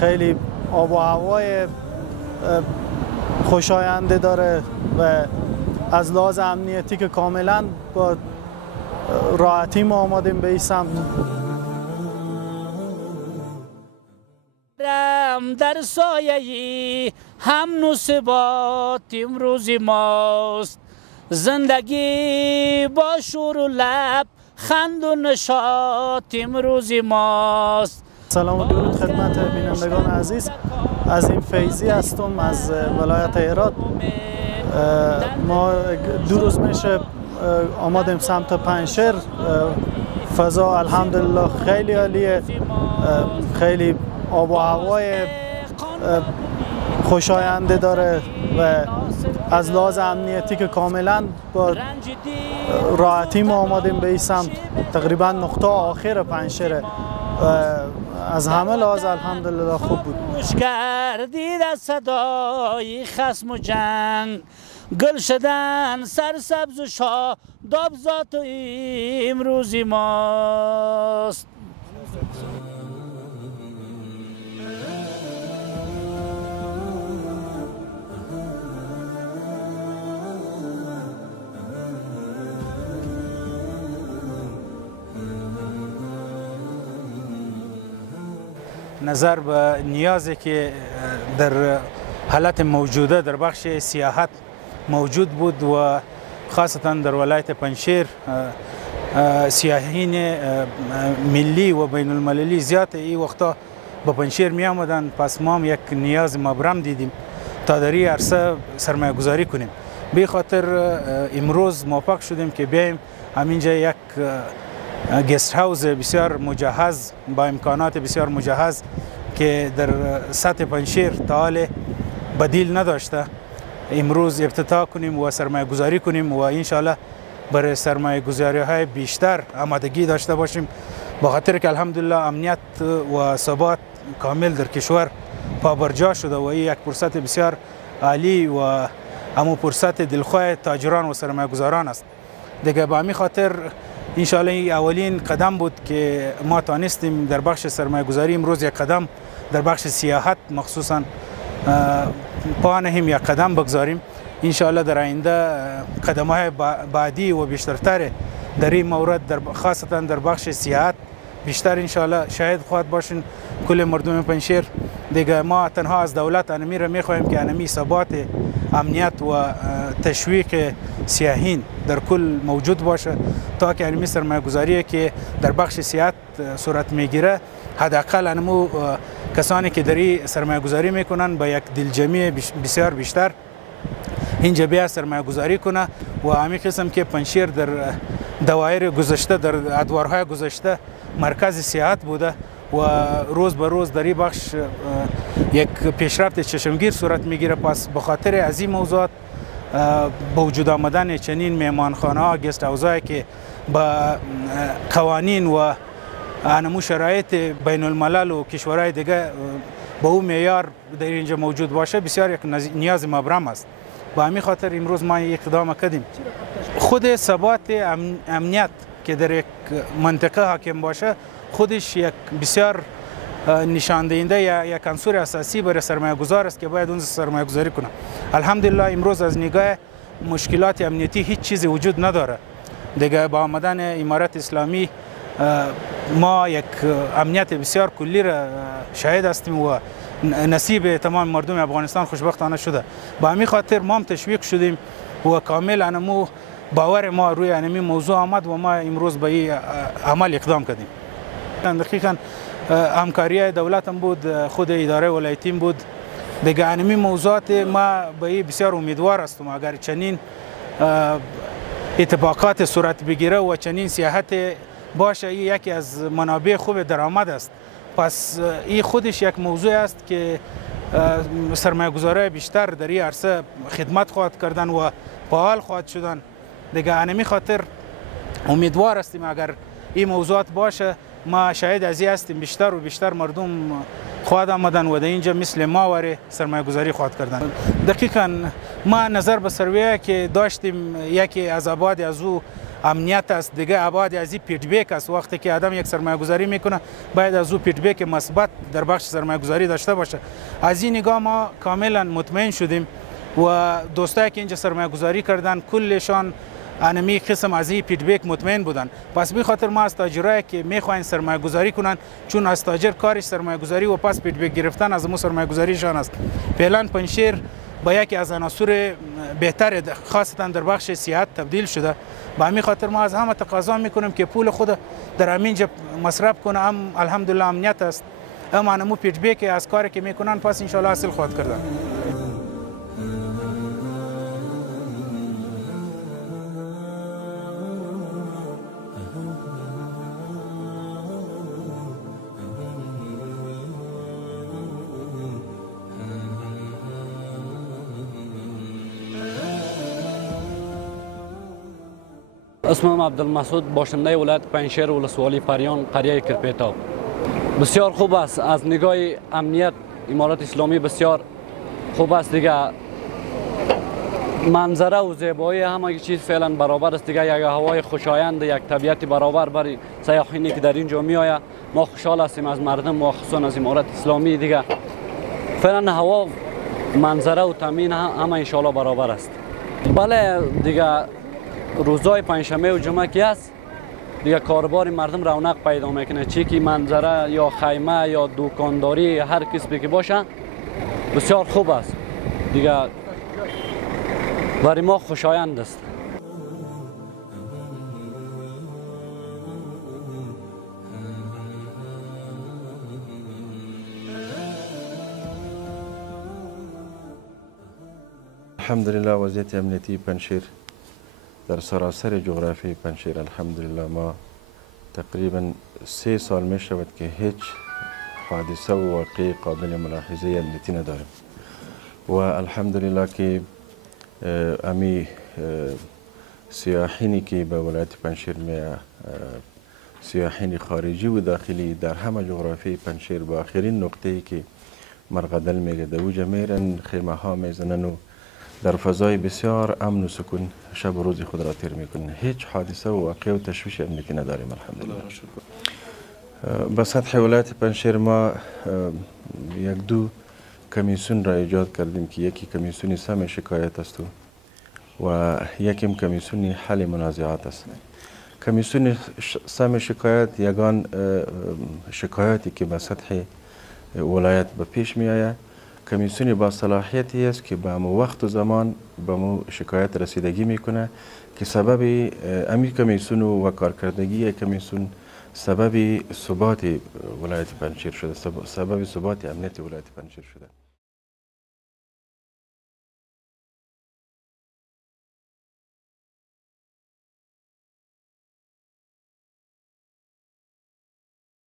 خیلی آب و هوای خوشاینده داره و از لحاظ امنیتی که کاملا با راحتی ما آمدیم به این سمت. در سایه هم نصیبات امروز ماست، زندگی با شور و لب خند و نشاط امروز ماست. سلام و درود خدمت بینندگان عزیز، از این فیضی هستم از ولایت هرات. ما 2 روز میشه آمدیم سمت پنجشیر. فضا الحمدلله خیلی عالیه، خیلی آب و هوای خوشاینده داره و از لحاظ امنیتی که کاملا با راحتی ما آمدیم به این سمت. تقریبا نقطه آخر پنجشیر از همه لحاظ الحمدلله خوب بود. گوش کردید از صدای خصم و جنگ، گل شدن سرسبز و شاداب ذات و امروزی ماست. نظر به نیازی که در حالت موجوده در بخش سیاحت موجود بود و خاصتا در ولایت پنجشیر سیاحین ملی و بین المللی زیاد این وقتا به پنجشیر می آمدند. پس ما هم یک نیاز مبرم دیدیم تا در این عرصه سرمایه گذاری کنیم. به خاطر امروز موفق شدیم که بیایم همینجا یک گست هاوس بسیار مجهز با امکانات بسیار مجهز که در سطح پنجشیر تا حال بدیل نداشته امروز افتتاح کنیم و سرمایه گذاری کنیم و انشالله برای سرمایه گذاری های بیشتر آمادگی داشته باشیم، با خاطر که الحمدلله امنیت و ثبات کامل در کشور پابرجا شده و این یک فرصت بسیار عالی و همون فرصت دلخواه تاجران و سرمایه گذاران است دیگه. با همین خاطر انشالله این اولین قدم بود که ما توانستیم در بخش سرمایه گذاری امروز یک قدم در بخش سیاحت مخصوصا پا نهیم یک قدم بگذاریم. انشالله در آینده قدم‌های بعدی و بیشترتر در این مورد خاصتا در بخش سیاحت بیشتر انشالله شاهد خواهد باشین کل مردم پنجشیر دیگه. ما تنها از دولت انمی را میخواهیم که انمی ثبات امنیت و تشویق سیاحین در کل موجود باشه تا که انمی سرمایه گذاری که در بخش سیاحت صورت میگیره حداقل انمو کسانی که در این سرمایه گذاری میکنن با یک دلجمعی بسیار بیشتر اینجا بیا سرمایه گذاری کنه و همین قسم که پنجشیر در دوایر گذشته در ادوارهای گذشته مرکز سیاحت بوده و روز به روز در این بخش یک پیشرفت چشمگیر صورت میگیره. پس به خاطر از این موضوعات با وجود آمدن چنین مهمانخانه ها گست هاوس‌هایی که با قوانین و انمو شرایط بین الملل و کشورهای دیگه با او معیار در اینجا موجود باشه بسیار یک نیاز مبرم است. با همین خاطر امروز ما یک اقدام کردیم. خود ثبات امنیت که در یک منطقه حاکم باشه خودش یک بسیار نشان دهنده یا یک عنصر اساسی برای سرمایه گذار است که باید اون سرمایه گذاری کنه. الحمدلله امروز از نگاه مشکلات امنیتی هیچ چیزی وجود نداره دیگه. با آمدن امارت اسلامی ما یک امنیت بسیار کلی را شاهد هستیم و نصیب تمام مردم افغانستان خوشبختانه شده. با همین خاطر ما هم تشویق شدیم و کامل انمو باور ما روی انمی موضوع آمد و ما امروز به این عمل اقدام کردیم. دقیقاً همکاری دولت هم بود، خود اداره ولایتی بود دیگه. انمی موضوعات ما به این بسیار امیدوار هستم اگر چنین اتفاقات صورت بگیره و چنین سیاحت باشه. این یکی از منابع خوب درآمد است. پس این خودش یک موضوع است که سرمایه گذاری بیشتر در این عرصه خدمت خواهد کردن و فعال خواهد شدن دیگه. انمی خاطر امیدوار هستیم اگر این موضوعات باشه ما شاهد از این هستیم بیشتر و بیشتر مردم خواهد آمدن و در اینجا مثل ما وری سرمایه گذاری خواهد کردن. دقیقاً ما نظر به سرویه که داشتیم یکی از آباد از او امنیت است دیگه ابعاد از این فیدبک است. وقتی که آدم یک سرمایه گذاری میکنه باید از او فیدبک مثبت در بخش سرمایه گذاری داشته باشه. از این نگاه ما کاملا مطمئن شدیم و دوستایی که اینجا سرمایه گذاری کردن کلشان انمی قسم از این فیدبک مطمئن بودن. پس به خاطر ما از تاجرایی که میخواین سرمایه گذاری کنن، چون از تاجر کارش سرمایه گذاری و پس فیدبک گرفتن از مو سرمایه گذاریشان است. فعلا پنجشیر با یکی از عناصر بهتر خاصتا در بخش سیاحت تبدیل شده. با همین خاطر ما از همه تقاضا میکنیم که پول خود در همینجا مصرف کنه. هم الحمدلله امنیت است، هم انمو فیدبک از کاری که میکنن پس ان شاء الله حاصل خواهد کردن. اسمم عبدالمسعود، باشنده ولایت پنجشیر ولسوالی پریان قریه کرپیتاب. بسیار خوب است از نگاه امنیت. امارت اسلامی بسیار خوب است دیگه. منظره و زیبایی همه چیز فعلا برابر است دیگه. یک هوای خوشایند، یک طبیعت برابر برای سیاحینی که در اینجا میآید. ما خوشحال هستیم از مردم و خصوصا از امارت اسلامی دیگه. فعلا هوا، منظره و تامین همه ان شاء الله برابر است. بله دیگه، روزای پنجشنبه و جمعه که است دیگه کاربار مردم رونق پیدا میکنه. چی که منظره یا خیمه یا دکانداری هر کسبی که باشه بسیار خوب است دیگه. برای ما خوشایند است. الحمدلله وضعیت امنیتی پنجشیر در سراسر جغرافی پنجشیر الحمدلله ما تقریبا 3 سال می شود که هیچ حادثه و واقعی قابل ملاحظه امنیتی نداریم و الحمدلله که امی سیاحینی که به ولایت پنجشیر می سیاحین خارجی و داخلی در همه جغرافی پنجشیر با آخرین نقطه‌ای که مرغدل میگه در اوجا میرن، خیمه ها میزنن و در فضای بسیار امن و سکون شب و روز خود را تیر میکنن. هیچ حادثه و واقعه و تشویش امنیتی نداریم الحمدلله. به سطح ولایت پنجشیر ما 1-2 کمیسیون را ایجاد کردیم که یکی کمیسیون سم شکایت است و یکیم کمیسیون حل منازعات است. کمیسیون سم شکایت یگان شکایاتی که به سطح ولایت به پیش می آید. کمیسیون با صلاحیتی است که به وقت و زمان به مو شکایت رسیدگی میکنه که سبب امی کمیسیون و کارکردگی کمیسیون سبب ثبات ولایت پنجشیر شده، سبب ثبات امنیت ولایت پنجشیر شده.